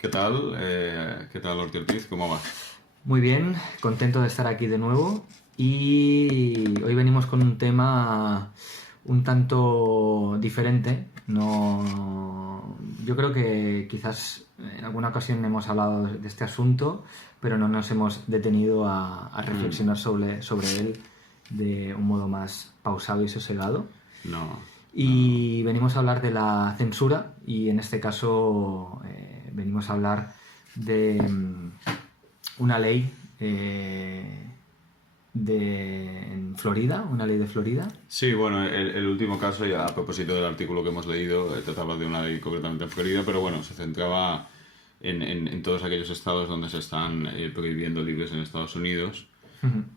¿Qué tal? ¿Qué tal, Ortiz Ortiz? ¿Cómo vas? Muy bien, contento de estar aquí de nuevo y hoy venimos con un tema un tanto diferente. No, yo creo que quizás en alguna ocasión hemos hablado de este asunto, pero no nos hemos detenido a reflexionar sobre él de un modo más pausado y sosegado. No, no. Y venimos a hablar de la censura y en este caso venimos a hablar de una ley en Florida, una ley de Florida. Sí, bueno, el último caso, ya a propósito del artículo que hemos leído, trataba de una ley concretamente en Florida, pero bueno, se centraba en todos aquellos estados donde se están prohibiendo libros en Estados Unidos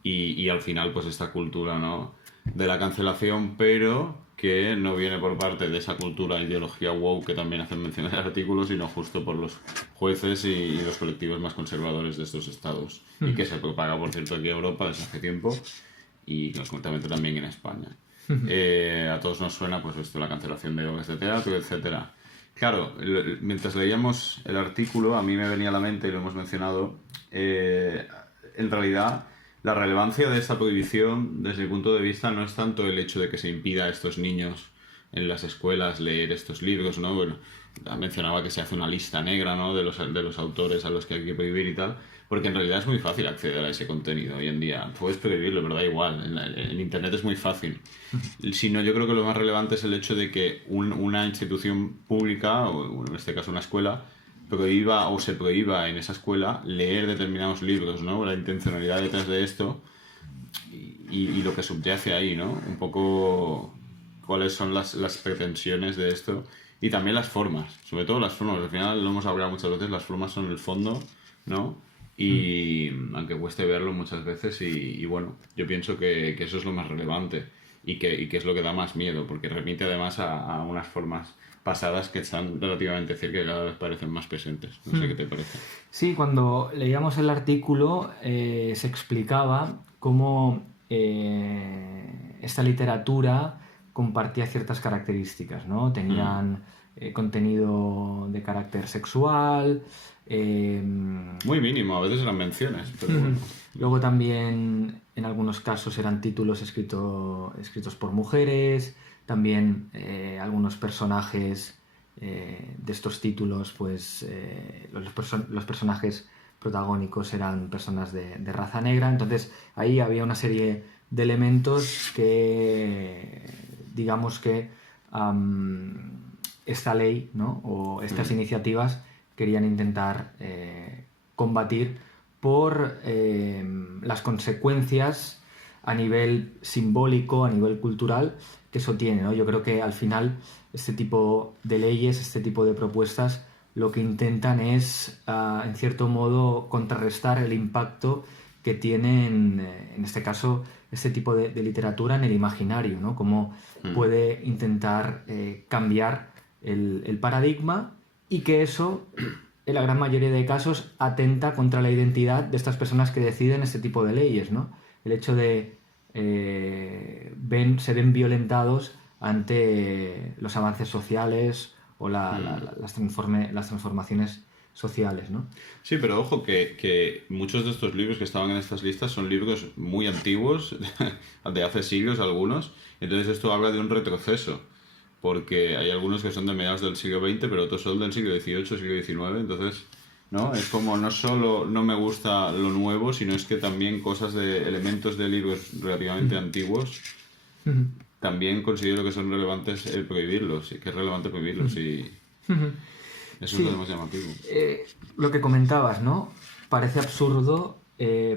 y al final pues esta cultura, ¿no?, de la cancelación, pero que no viene por parte de esa cultura ideología woke que también hacen mención en el artículo, sino justo por los jueces y los colectivos más conservadores de estos estados y que se propaga, por cierto, aquí en Europa desde hace tiempo y concretamente también en España. A todos nos suena pues esto, la cancelación de obras de teatro, etcétera. Claro, mientras leíamos el artículo, a mí me venía a la mente, y lo hemos mencionado, en realidad la relevancia de esta prohibición, desde mi punto de vista, no es tanto el hecho de que se impida a estos niños en las escuelas leer estos libros, ¿no? Bueno, mencionaba que se hace una lista negra, ¿no?, de los autores a los que hay que prohibir y tal, porque en realidad es muy fácil acceder a ese contenido hoy en día. Puedes prohibirlo, pero da igual. En Internet es muy fácil. Sino yo creo que lo más relevante es el hecho de que una institución pública, o en este caso una escuela, prohíba o se prohíba en esa escuela leer determinados libros, ¿no? La intencionalidad detrás de esto y lo que subyace ahí, ¿no? Un poco cuáles son las pretensiones de esto y también las formas, sobre todo las formas. Al final lo hemos hablado muchas veces, las formas son el fondo, ¿no? Y aunque cueste verlo muchas veces y bueno, yo pienso que eso es lo más relevante y que es lo que da más miedo, porque remite además a unas formas pasadas que están relativamente cerca y cada vez parecen más presentes. No sé qué te parece. Sí, cuando leíamos el artículo se explicaba cómo esta literatura compartía ciertas características, ¿no? Tenían contenido de carácter sexual. Muy mínimo, a veces eran menciones, pero bueno. Luego también en algunos casos eran títulos escritos por mujeres, también algunos personajes de estos títulos, pues los personajes protagónicos eran personas de raza negra, entonces ahí había una serie de elementos que digamos que esta ley, ¿no?, o estas iniciativas querían intentar combatir por las consecuencias a nivel simbólico, a nivel cultural, que eso tiene, ¿no? Yo creo que al final este tipo de leyes, este tipo de propuestas, lo que intentan es, en cierto modo, contrarrestar el impacto que tienen, en este caso, este tipo de literatura en el imaginario, ¿no? Cómo puede intentar cambiar el paradigma y que eso, en la gran mayoría de casos, atenta contra la identidad de estas personas que deciden este tipo de leyes, ¿no? El hecho de se ven violentados ante los avances sociales o las transformaciones sociales, ¿no? Sí, pero ojo que muchos de estos libros que estaban en estas listas son libros muy antiguos, de hace siglos algunos, entonces esto habla de un retroceso, porque hay algunos que son de mediados del siglo XX, pero otros son del siglo XVIII, siglo XIX, entonces, ¿no? Es como no solo no me gusta lo nuevo, sino es que también cosas de elementos de libros relativamente antiguos, también considero que son relevantes el prohibirlos, y que es relevante prohibirlos, y eso es lo Sí, más llamativo. lo que comentabas, ¿no? Parece absurdo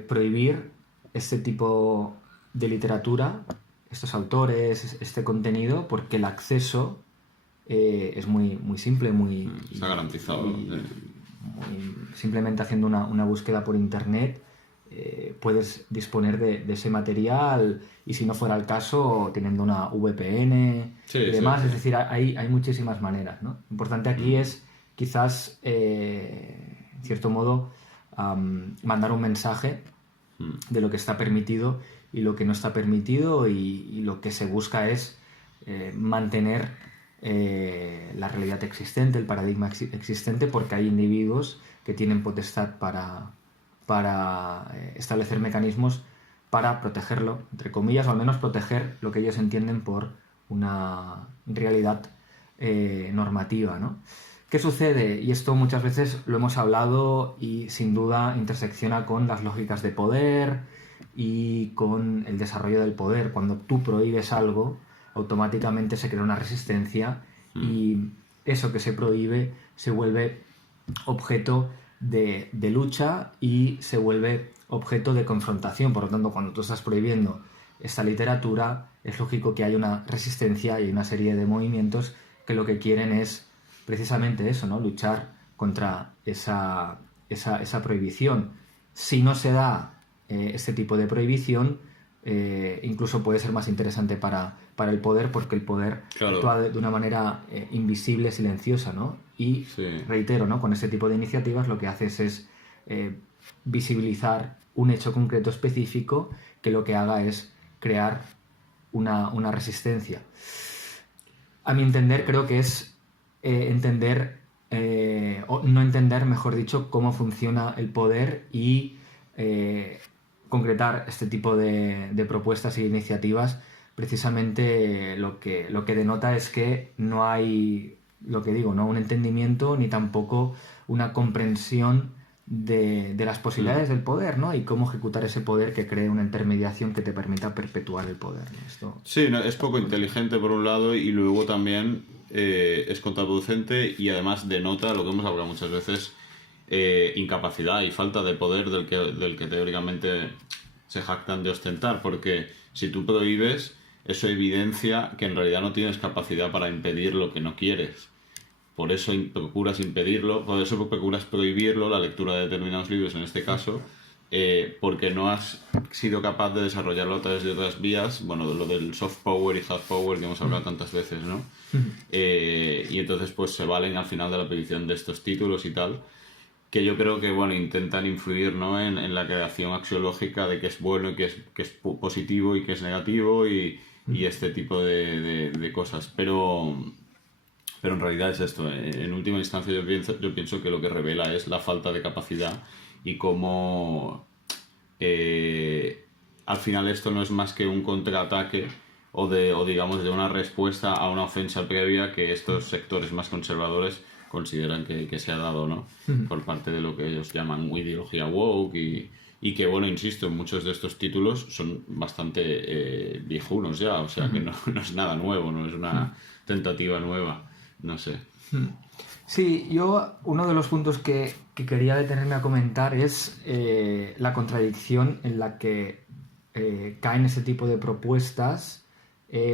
prohibir este tipo de literatura, estos autores, este contenido, porque el acceso es muy simple, Está garantizado. simplemente haciendo una búsqueda por internet puedes disponer de ese material y si no fuera el caso teniendo una VPN Sí, y sí, demás, sí. es decir, hay muchísimas maneras, ¿no? Lo importante aquí es quizás en cierto modo mandar un mensaje de lo que está permitido y lo que no está permitido y lo que se busca es mantener la realidad existente, el paradigma existente, porque hay individuos que tienen potestad para establecer mecanismos para protegerlo, entre comillas, o al menos proteger lo que ellos entienden por una realidad normativa, ¿no? ¿Qué sucede? Y esto muchas veces lo hemos hablado y sin duda intersecciona con las lógicas de poder y con el desarrollo del poder. Cuando tú prohíbes algo, automáticamente se crea una resistencia y eso que se prohíbe se vuelve objeto de lucha y se vuelve objeto de confrontación. Por lo tanto, cuando tú estás prohibiendo esta literatura, es lógico que haya una resistencia y una serie de movimientos que lo que quieren es precisamente eso, ¿no? Luchar contra esa prohibición. Si no se da este tipo de prohibición, incluso puede ser más interesante para el poder, porque el poder actúa de una manera invisible, silenciosa, ¿no? Y reitero, ¿no? Con este tipo de iniciativas lo que haces es visibilizar un hecho concreto específico que lo que haga es crear una resistencia. A mi entender, creo que es entender, o no entender, mejor dicho, cómo funciona el poder y concretar este tipo de propuestas e iniciativas. Precisamente lo que denota es que no hay, lo que digo, no un entendimiento ni tampoco una comprensión de las posibilidades del poder, ¿no? Y cómo ejecutar ese poder que cree una intermediación que te permita perpetuar el poder, ¿no? Esto... Sí, no, es poco inteligente por un lado y luego también es contraproducente y además denota lo que hemos hablado muchas veces, incapacidad y falta de poder del que teóricamente se jactan de ostentar, porque si tú prohíbes, eso evidencia que en realidad no tienes capacidad para impedir lo que no quieres. Por eso procuras impedirlo, por eso procuras prohibirlo, la lectura de determinados libros en este caso, porque no has sido capaz de desarrollarlo a través de otras vías, bueno, lo del soft power y hard power que hemos hablado tantas veces, ¿no? Y entonces pues se valen al final de la prohibición de estos títulos y tal, que yo creo que, bueno, intentan influir, ¿no? en la creación axiológica de qué es bueno y qué es positivo y qué es negativo y este tipo de cosas, pero en realidad es esto. En última instancia yo pienso que lo que revela es la falta de capacidad y cómo al final esto no es más que un contraataque o digamos de una respuesta a una ofensa previa que estos sectores más conservadores consideran que se ha dado, ¿no? Por parte de lo que ellos llaman ideología woke y que, bueno, insisto, muchos de estos títulos son bastante viejunos ya, o sea que no es nada nuevo, no es una tentativa nueva, no sé. Sí, yo uno de los puntos que quería detenerme a comentar es la contradicción en la que caen ese tipo de propuestas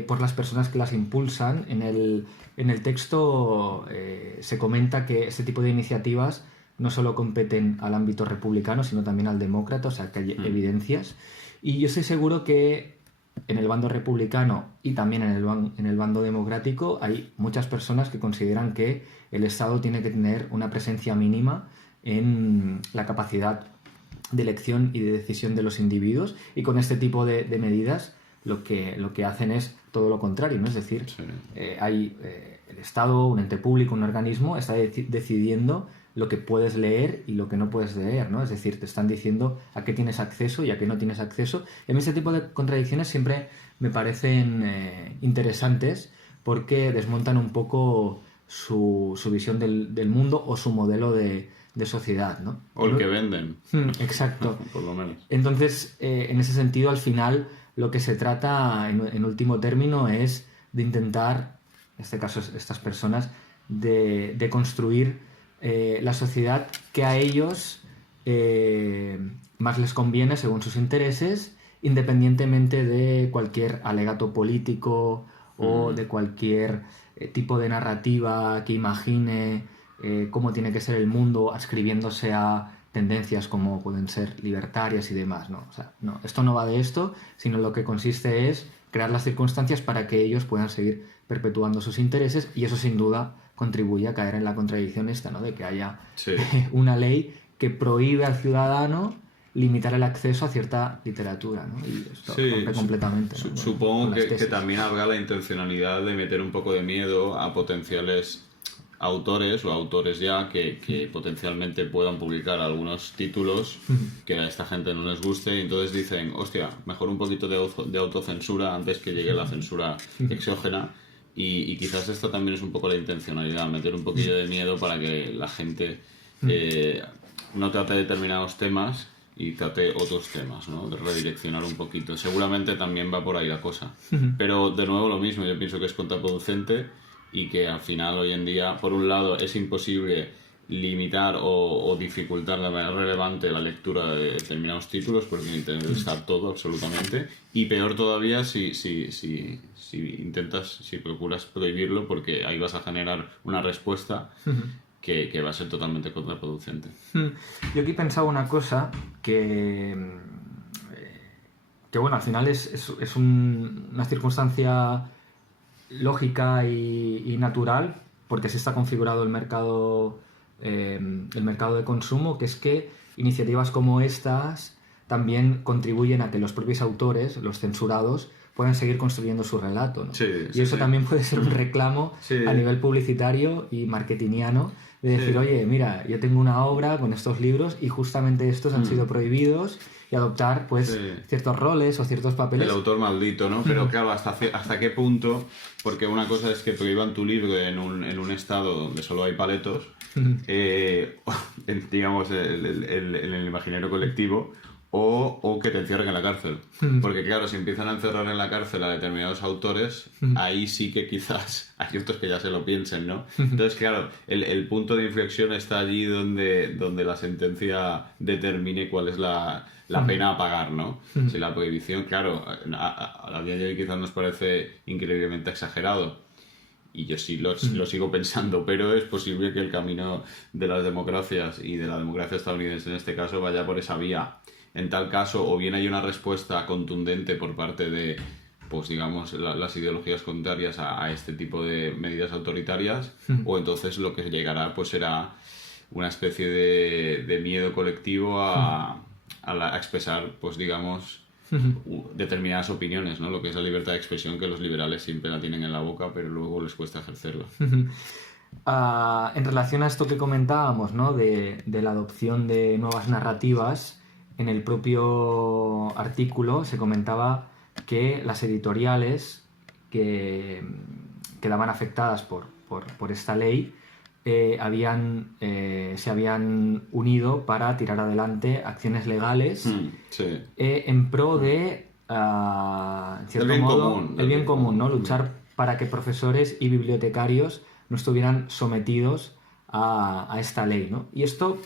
por las personas que las impulsan. En el texto se comenta que este tipo de iniciativas no solo competen al ámbito republicano, sino también al demócrata, o sea que hay evidencias. Y yo estoy seguro que en el bando republicano y también en el bando democrático hay muchas personas que consideran que el Estado tiene que tener una presencia mínima en la capacidad de elección y de decisión de los individuos, y con este tipo de medidas lo que hacen es todo lo contrario, ¿no? Es decir, hay el Estado, un ente público, un organismo, está decidiendo lo que puedes leer y lo que no puedes leer, ¿no? Es decir, te están diciendo a qué tienes acceso y a qué no tienes acceso. Y a mí este tipo de contradicciones siempre me parecen interesantes porque desmontan un poco su visión del mundo o su modelo de sociedad, ¿no? O el que venden. Exacto. Por lo menos. Entonces, en ese sentido, al final, lo que se trata, en último término, es de intentar, en este caso, estas personas, de construir la sociedad que a ellos más les conviene según sus intereses, independientemente de cualquier alegato político o de cualquier tipo de narrativa que imagine cómo tiene que ser el mundo, adscribiéndose a tendencias como pueden ser libertarias y demás, ¿no? O sea, no, esto no va de esto, sino lo que consiste es crear las circunstancias para que ellos puedan seguir perpetuando sus intereses, y eso sin duda contribuye a caer en la contradicción esta, ¿no? De que haya una ley que prohíbe al ciudadano limitar el acceso a cierta literatura, ¿no? Y esto rompe completamente, ¿no? Supongo con las que tesis. también habrá la intencionalidad de meter un poco de miedo a potenciales autores o autores ya que potencialmente puedan publicar algunos títulos que a esta gente no les guste, y entonces dicen, hostia, mejor un poquito de autocensura antes que llegue la censura exógena. Y quizás esto también es un poco la intencionalidad, meter un poquillo de miedo para que la gente no trate determinados temas y trate otros temas, ¿no? De redireccionar un poquito. Seguramente también va por ahí la cosa. Pero de nuevo lo mismo, yo pienso que es contraproducente y que al final hoy en día, por un lado, es imposible limitar o dificultar de manera relevante la lectura de determinados títulos porque en Internet está todo absolutamente, y peor todavía si procuras prohibirlo, porque ahí vas a generar una respuesta que va a ser totalmente contraproducente. Yo aquí pensaba una cosa que bueno, al final es una circunstancia lógica y natural, porque así está configurado el mercado de consumo, que es que iniciativas como estas también contribuyen a que los propios autores, los censurados, puedan seguir construyendo su relato, ¿no? Y eso también puede ser un reclamo a nivel publicitario y marketingiano, de decir, oye, mira, yo tengo una obra con estos libros y justamente estos han sido prohibidos, y adoptar pues ciertos roles o ciertos papeles. El autor maldito, ¿no? Pero claro, ¿hasta qué punto? Porque una cosa es que prohíban tu libro en un estado donde solo hay paletos, digamos, en el imaginario colectivo, o que te encierren en la cárcel. Porque claro, si empiezan a encerrar en la cárcel a determinados autores, ahí sí que quizás hay otros que ya se lo piensen, ¿no? Entonces, claro, el punto de inflexión está allí donde la sentencia determine cuál es la pena a pagar, ¿no? Si la prohibición, claro, a día de hoy quizás nos parece increíblemente exagerado, y yo sí lo sigo pensando, pero es posible que el camino de las democracias y de la democracia estadounidense en este caso vaya por esa vía. En tal caso, o bien hay una respuesta contundente por parte de, pues digamos, las ideologías contrarias a este tipo de medidas autoritarias, o entonces lo que llegará pues será una especie de miedo colectivo a expresar, pues digamos, determinadas opiniones, ¿no? Lo que es la libertad de expresión, que los liberales siempre la tienen en la boca, pero luego les cuesta ejercerla. En relación a esto que comentábamos, ¿no? de la adopción de nuevas narrativas, en el propio artículo se comentaba que las editoriales que quedaban afectadas por esta ley se habían unido para tirar adelante acciones legales en pro de, en cierto modo, el bien común, ¿no? Luchar para que profesores y bibliotecarios no estuvieran sometidos a esta ley, ¿no? Y esto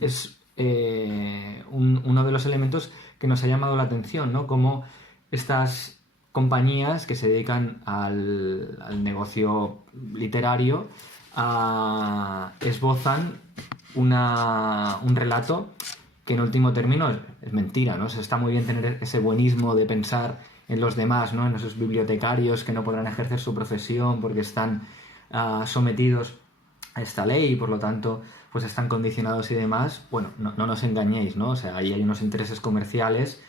es uno de los elementos que nos ha llamado la atención, ¿no? Como estas compañías que se dedican al negocio literario esbozan un relato que en último término es mentira, ¿no? O sea, está muy bien tener ese buenismo de pensar en los demás, ¿no? En esos bibliotecarios que no podrán ejercer su profesión porque están sometidos a esta ley y por lo tanto pues están condicionados y demás. Bueno, no nos engañéis, ¿no? O sea, ahí hay unos intereses comerciales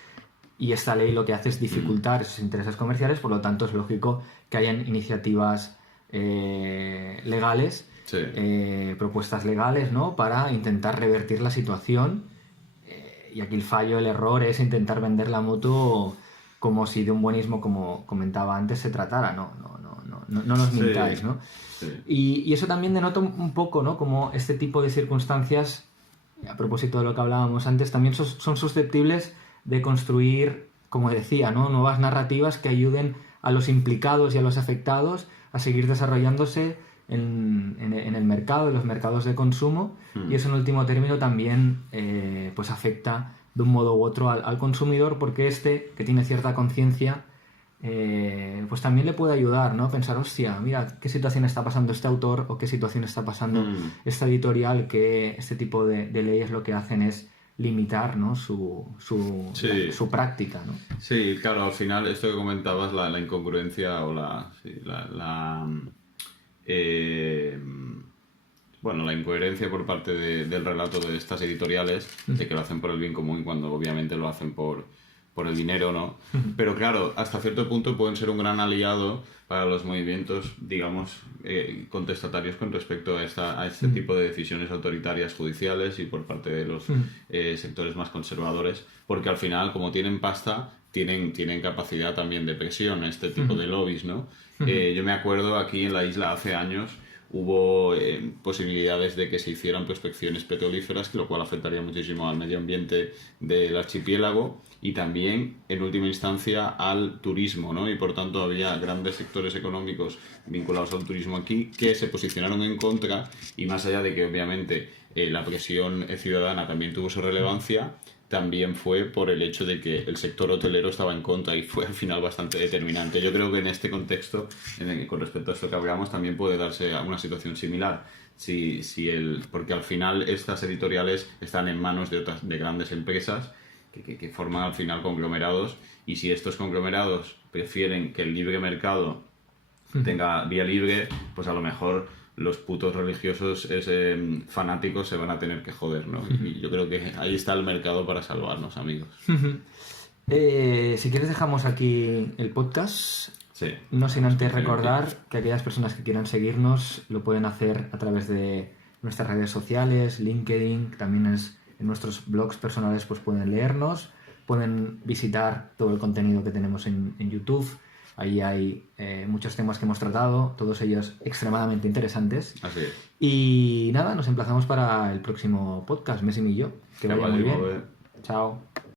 y esta ley lo que hace es dificultar esos intereses comerciales, por lo tanto es lógico que hayan iniciativas legales, propuestas legales, ¿no? Para intentar revertir la situación, y aquí el error es intentar vender la moto como si de un buenismo, como comentaba antes, se tratara. No nos mintáis, ¿no? Y eso también denota un poco, ¿no? Como este tipo de circunstancias, a propósito de lo que hablábamos antes, también son susceptibles de construir, como decía, ¿no? Nuevas narrativas que ayuden a los implicados y a los afectados a seguir desarrollándose en el mercado, en los mercados de consumo, y eso en último término también pues afecta de un modo u otro al consumidor, porque que tiene cierta conciencia, pues también le puede ayudar, ¿no? Pensar, hostia, mira, qué situación está pasando este autor o qué situación está pasando esta editorial, que este tipo de leyes lo que hacen es limitar, ¿no? su práctica, ¿no? Sí, claro, al final esto que comentabas, la incongruencia o bueno, la incoherencia por parte del relato de estas editoriales, de que lo hacen por el bien común cuando obviamente lo hacen por el dinero, ¿no? Pero claro, hasta cierto punto pueden ser un gran aliado para los movimientos, digamos, contestatarios con respecto a este tipo de decisiones autoritarias judiciales y por parte de los sectores más conservadores, porque al final, como tienen pasta, tienen capacidad también de presión, este tipo de lobbies, ¿no? Yo me acuerdo aquí en la isla hace años hubo posibilidades de que se hicieran prospecciones petrolíferas, lo cual afectaría muchísimo al medio ambiente del archipiélago y también, en última instancia, al turismo, ¿no? Y por tanto había grandes sectores económicos vinculados al turismo aquí que se posicionaron en contra y más allá de que obviamente la presión ciudadana también tuvo su relevancia, también fue por el hecho de que el sector hotelero estaba en contra y fue al final bastante determinante. Yo creo que en este contexto, con respecto a esto que hablamos, también puede darse una situación similar. Porque al final estas editoriales están en manos de grandes empresas que forman al final conglomerados, y si estos conglomerados prefieren que el libre mercado tenga vía libre, pues a lo mejor los putos religiosos fanáticos se van a tener que joder, ¿no? Y yo creo que ahí está el mercado para salvarnos, amigos. Si quieres dejamos aquí el podcast. Sí. No sin antes recordar que aquellas personas que quieran seguirnos lo pueden hacer a través de nuestras redes sociales, LinkedIn, también en nuestros blogs personales pues pueden leernos, pueden visitar todo el contenido que tenemos en YouTube. Ahí hay muchos temas que hemos tratado, todos ellos extremadamente interesantes. Así es. Y nada, nos emplazamos para el próximo podcast, Messi y yo. Que vaya muy bien. Chao.